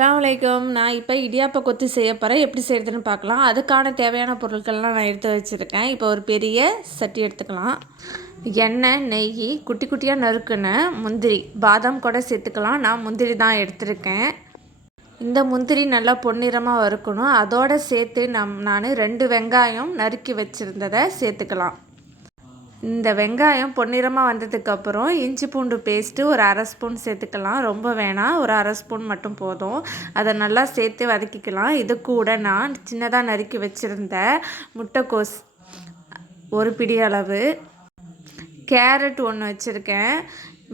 அலாமலைக்கம் நான் இப்போ இடியாப்ப கொத்து செய்ய போகிறேன் எப்படி செய்கிறதுன்னு பார்க்கலாம். அதுக்கான தேவையான பொருட்கள்லாம் நான் எடுத்து வச்சுருக்கேன். இப்போ ஒரு பெரிய சட்டி எடுத்துக்கலாம். எண்ணெய் நெய் குட்டி குட்டியாக நறுக்குன முந்திரி. பாதாம் கூட சேர்த்துக்கலாம். நான் முந்திரி தான் எடுத்திருக்கேன். இந்த முந்திரி நல்லா பொன்னிறமாக வறுக்கணும். அதோடு சேர்த்து நம் நான் ரெண்டு வெங்காயம் நறுக்கி வச்சுருந்ததை சேர்த்துக்கலாம். இந்த வெங்காயம் பொன்னிறமாக வந்ததுக்கப்புறம் இஞ்சி பூண்டு பேஸ்ட்டு ஒரு அரை ஸ்பூன் சேர்த்துக்கலாம். ரொம்ப வேணாம். ஒரு அரை ஸ்பூன் மட்டும் போதும். அதை நல்லா சேர்த்து வதக்கிக்கலாம். இது கூட நான் சின்னதாக நறுக்கி வச்சுருந்த முட்டைக்கோஸ் ஒரு பிடி அளவு கேரட் ஒன்று வச்சுருக்கேன்.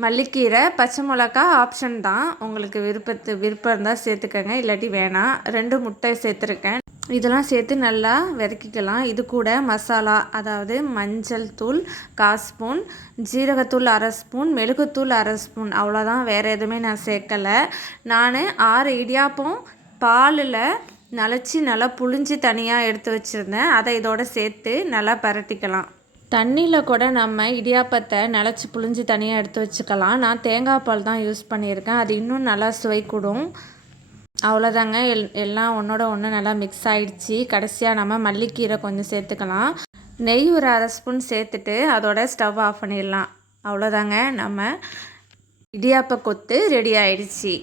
மல்லிக்கீரை பச்சை மிளகா ஆப்ஷன் தான். உங்களுக்கு விருப்பத்து விருப்பம் இருந்தால் சேர்த்துக்கங்க. இல்லாட்டி வேணாம். ரெண்டு முட்டை சேர்த்துருக்கேன். இதெல்லாம் சேர்த்து நல்லா வதக்கிக்கலாம். இது கூட மசாலா அதாவது மஞ்சள் தூள் கால் ஸ்பூன் ஜீரகத்தூள் அரை ஸ்பூன் மெழுகுத்தூள் அரை ஸ்பூன். அவ்வளோதான். வேறு எதுவுமே நான் சேர்க்கலை. நான் ஆறு இடியாப்பம் பாலில் நலச்சி நல்லா புழிஞ்சு தனியாக எடுத்து வச்சுருந்தேன். அதை இதோட சேர்த்து நல்லா பரட்டிக்கலாம். தண்ணியில் கூட நம்ம இடியாப்பத்தை நிலச்சி புழிஞ்சு தனியாக எடுத்து வச்சுக்கலாம். நான் தேங்காய் பால் தான் யூஸ் பண்ணியிருக்கேன். அது இன்னும் நல்லா சுவை கூடும் அவ்வளோதாங்க எல் எல்லாம் ஒன்றோட ஒன்று நல்லா மிக்ஸ் ஆகிடுச்சி கடைசியாக நம்ம மல்லிக்கீரை கொஞ்சம் சேர்த்துக்கலாம். நெய் ஒரு அரை ஸ்பூன் சேர்த்துட்டு அதோட ஸ்டவ் ஆஃப் பண்ணிடலாம். அவ்வளோதாங்க நம்ம இடியாப்ப கொத்து ரெடி ஆயிடுச்சு.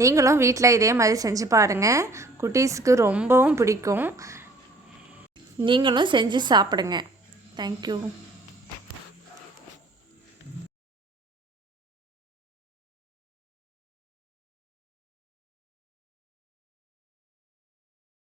நீங்களும் வீட்டில் இதே மாதிரி செஞ்சு பாருங்கள் குட்டீஸுக்கு ரொம்பவும் பிடிக்கும். நீங்களும் செஞ்சு சாப்பிடுங்க. தேங்க்யூ